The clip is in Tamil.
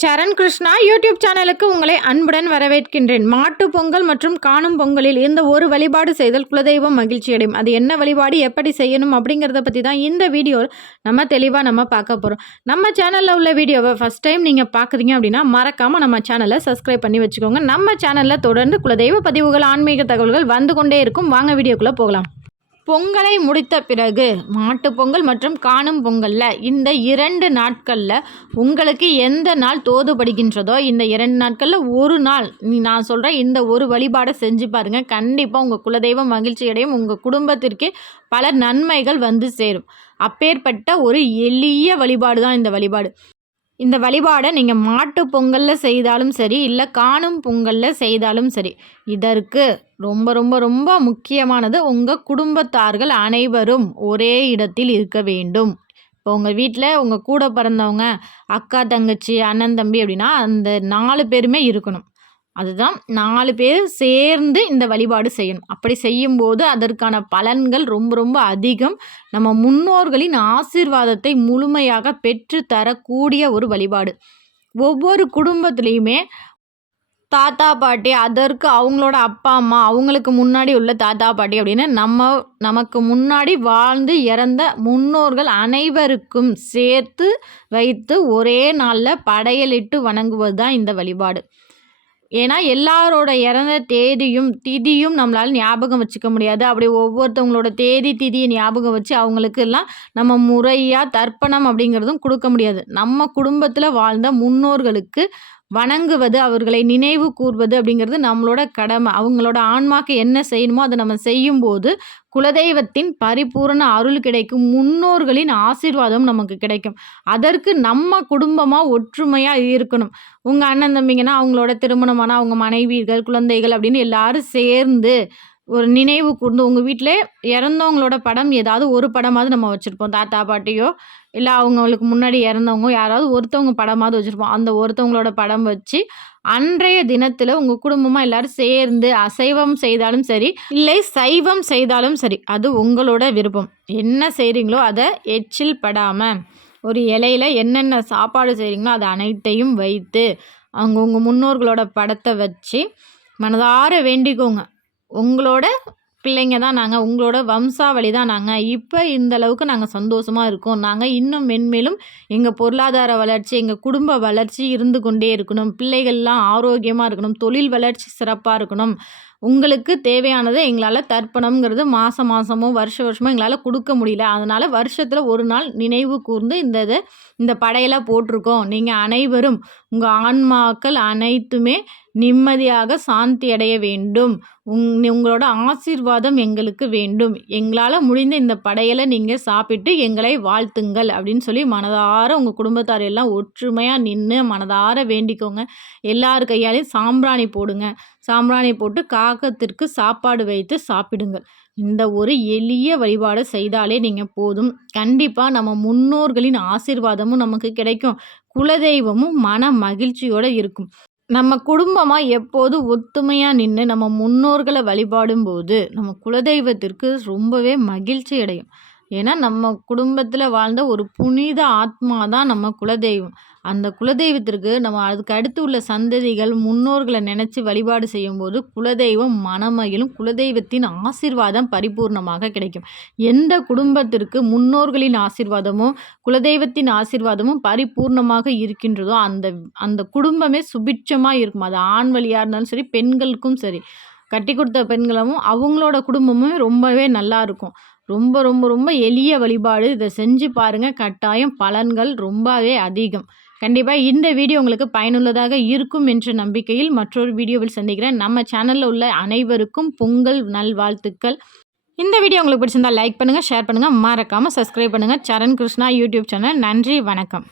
சரண் கிருஷ்ணா யூடியூப் சேனலுக்கு உங்களை அன்புடன் வரவேற்கின்றேன். மாட்டு பொங்கல் மற்றும் காணும் பொங்கலில் இந்த ஒரு வழிபாடு செய்தல் குலதெய்வம் மகிழ்ச்சி அடையும். அது என்ன வழிபாடு, எப்படி செய்யணும் அப்படிங்கிறத பற்றி தான் இந்த வீடியோ நம்ம தெளிவாக பார்க்க போகிறோம். நம்ம சேனலில் உள்ள வீடியோவை ஃபஸ்ட் டைம் நீங்கள் பார்க்குறீங்க அப்படின்னா மறக்காமல் நம்ம சேனலை சப்ஸ்கிரைப் பண்ணி வச்சுக்கோங்க. நம்ம சேனலில் தொடர்ந்து குலதெய்வ பதிவுகள், ஆன்மீக தகவல்கள் வந்து கொண்டே இருக்கும். வாங்க வீடியோக்குள்ளே போகலாம். பொங்கலை முடித்த பிறகு மாட்டு பொங்கல் மற்றும் காணும் பொங்கலில் இந்த 2 நாட்களில் உங்களுக்கு எந்த நாள் தோதுபடுகின்றதோ இந்த 2 நாட்களில் ஒரு நாள் நான் சொல்கிறேன் இந்த ஒரு வழிபாடை செஞ்சு பாருங்கள். கண்டிப்பாக உங்கள் குலதெய்வம் மகிழ்ச்சி அடையும். உங்கள் குடும்பத்திற்கே பல நன்மைகள் வந்து சேரும். அப்பேற்பட்ட ஒரு எளிய வழிபாடு தான் இந்த வழிபாடு. இந்த வழிபாடை நீங்கள் மாட்டு பொங்கலில் செய்தாலும் சரி, இல்லை காணும் பொங்கலில் செய்தாலும் சரி, இதற்கு ரொம்ப ரொம்ப ரொம்ப முக்கியமானது உங்கள் குடும்பத்தார்கள் அனைவரும் ஒரே இடத்தில் இருக்க வேண்டும். இப்போ உங்கள் வீட்டில் உங்கள் கூட பிறந்தவங்க, அக்கா தங்கச்சி, அண்ணன் தம்பி அப்படின்னா அந்த 4 பேருமே இருக்கணும். அதுதான் 4 பேர் சேர்ந்து இந்த வழிபாடு செய்யணும். அப்படி செய்யும்போது அதற்கான பலன்கள் ரொம்ப ரொம்ப அதிகம். நம்ம முன்னோர்களின் ஆசீர்வாதத்தை முழுமையாக பெற்று தரக்கூடிய ஒரு வழிபாடு. ஒவ்வொரு குடும்பத்துலேயுமே தாத்தா பாட்டி, அதற்கு அவங்களோட அப்பா அம்மா, அவங்களுக்கு முன்னாடி உள்ள தாத்தா பாட்டி அப்படின்னு நமக்கு முன்னாடி வாழ்ந்து இறந்த முன்னோர்கள் அனைவருக்கும் சேர்த்து வைத்து ஒரே நாளில் படையலிட்டு வணங்குவது தான் இந்த வழிபாடு. ஏன்னா எல்லாரோட இறந்த தேதியும் திதியும் நம்மளால் ஞாபகம் வச்சுக்க முடியாது. அப்படி ஒவ்வொருத்தவங்களோட தேதி திதியை ஞாபகம் வச்சு அவங்களுக்கெல்லாம் நம்ம முறையாக தர்ப்பணம் அப்படிங்கிறதும் கொடுக்க முடியாது. நம்ம குடும்பத்தில் வாழ்ந்த முன்னோர்களுக்கு வணங்குவது, அவர்களை நினைவு கூர்வது அப்படிங்கிறது நம்மளோட கடமை. அவங்களோட ஆன்மாக்கு என்ன செய்யணுமோ அதை நம்ம செய்யும்போது குலதெய்வத்தின் பரிபூரண அருள் கிடைக்கும். முன்னோர்களின் ஆசீர்வாதம் நமக்கு கிடைக்கும். அதற்கு நம்ம குடும்பமாக ஒற்றுமையாக இருக்கணும். உங்கள் அண்ணன் தம்பிங்கன்னா அவங்களோட திருமணமான அவங்க மனைவிகள், குழந்தைகள் அப்படின்னு எல்லாரும் சேர்ந்து ஒரு நினைவு கூர்ந்து உங்கள் வீட்டில் இறந்தவங்களோட படம் ஏதாவது ஒரு படமாவது நம்ம வச்சுருப்போம். தாத்தா பாட்டியோ இல்லை அவங்களுக்கு முன்னாடி இறந்தவங்க யாராவது ஒருத்தவங்க படமாவது வச்சுருப்போம். அந்த ஒருத்தவங்களோட படம் வச்சு அன்றைய தினத்தில் உங்கள் குடும்பமாக எல்லோரும் சேர்ந்து அசைவம் செய்தாலும் சரி, இல்லை சைவம் செய்தாலும் சரி, அது உங்களோட விருப்பம். என்ன செய்கிறீங்களோ அதை எச்சில் படாமல் ஒரு இலையில் என்னென்ன சாப்பாடு செய்கிறீங்களோ அதை அனைத்தையும் வைத்து உங்கள் முன்னோர்களோட படத்தை வச்சு மனதார வேண்டிக்கோங்க. உங்களோட பிள்ளைங்க தான் நாங்கள், உங்களோட வம்சாவளி தான் நாங்கள். இப்போ இந்த அளவுக்கு நாங்கள் சந்தோஷமாக இருக்கோம். நாங்கள் இன்னும் மென்மேலும் எங்கள் பொருளாதார வளர்ச்சி, எங்கள் குடும்ப வளர்ச்சி இருந்து கொண்டே இருக்கணும். பிள்ளைகள்லாம் ஆரோக்கியமாக இருக்கணும். தொழில் வளர்ச்சி சிறப்பாக இருக்கணும். உங்களுக்கு தேவையானதை எங்களால் தர்ப்பணம்ங்கிறது மாதமோ வருஷமோ எங்களால் கொடுக்க முடியல. அதனால் வருஷத்தில் ஒரு நாள் நினைவு கூர்ந்து இந்த படையெல்லாம் போட்டிருக்கோம். நீங்கள் அனைவரும் உங்கள் ஆன்மாக்கள் அனைத்துமே நிம்மதியாக சாந்தி அடைய வேண்டும். உங்களோட ஆசீர்வாதம் எங்களுக்கு வேண்டும். எங்களால் முடிந்த இந்த படையலை நீங்கள் சாப்பிட்டு எங்களை வாழ்த்துங்கள் அப்படின்னு சொல்லி மனதார உங்கள் குடும்பத்தார் எல்லாம் ஒற்றுமையாக நின்று மனதார வேண்டிக்கோங்க. எல்லார் கையாலையும் சாம்பிராணி போடுங்க. சாம்பிராணி போட்டு காகத்திற்கு சாப்பாடு வைத்து சாப்பிடுங்கள். இந்த ஒரு எளிய வழிபாடு செய்தாலே நீங்கள் போதும். கண்டிப்பாக நம்ம முன்னோர்களின் ஆசீர்வாதமும் நமக்கு கிடைக்கும். குலதெய்வமும் மன மகிழ்ச்சியோடு இருக்கும். நம்ம குடும்பமாக எப்போது ஒத்துமையாக நின்று நம்ம முன்னோர்களை வழிபாடும் போது நம்ம குலதெய்வத்திற்கு ரொம்பவே மகிழ்ச்சி அடையும். ஏன்னா நம்ம குடும்பத்தில் வாழ்ந்த ஒரு புனித ஆத்மா தான் நம்ம குலதெய்வம். அந்த குலதெய்வத்திற்கு நம்ம அதுக்கு அடுத்து உள்ள சந்ததிகள் முன்னோர்களை நினச்சி வழிபாடு செய்யும்போது குலதெய்வம் மனமகிழும். குலதெய்வத்தின் ஆசீர்வாதம் பரிபூர்ணமாக கிடைக்கும். எந்த குடும்பத்திற்கு முன்னோர்களின் ஆசீர்வாதமும் குலதெய்வத்தின் ஆசீர்வாதமும் பரிபூர்ணமாக இருக்கின்றதோ அந்த குடும்பமே சுபிட்சமாக இருக்கும். அது ஆண் வழியாக இருந்தாலும் சரி, பெண்களுக்கும் சரி. கட்டி கொடுத்த பெண்களும் அவங்களோட குடும்பமும் ரொம்பவே நல்லா இருக்கும். ரொம்ப ரொம்ப ரொம்ப எளிய வழிபாடு. இதை செஞ்சு பாருங்கள். கட்டாயம் பலன்கள் ரொம்பவே அதிகம். கண்டிப்பாக இந்த வீடியோ உங்களுக்கு பயனுள்ளதாக இருக்கும் என்ற நம்பிக்கையில் மற்றொரு வீடியோவில் சந்திக்கிறேன். நம்ம சேனலில் உள்ள அனைவருக்கும் பொங்கல் நல்வாழ்த்துக்கள். இந்த வீடியோ உங்களுக்கு பிடிச்சிருந்தால் லைக் பண்ணுங்கள், ஷேர் பண்ணுங்கள், மறக்காமல் சப்ஸ்கிரைப் பண்ணுங்கள். சரண் கிருஷ்ணா யூடியூப் சேனல். நன்றி, வணக்கம்.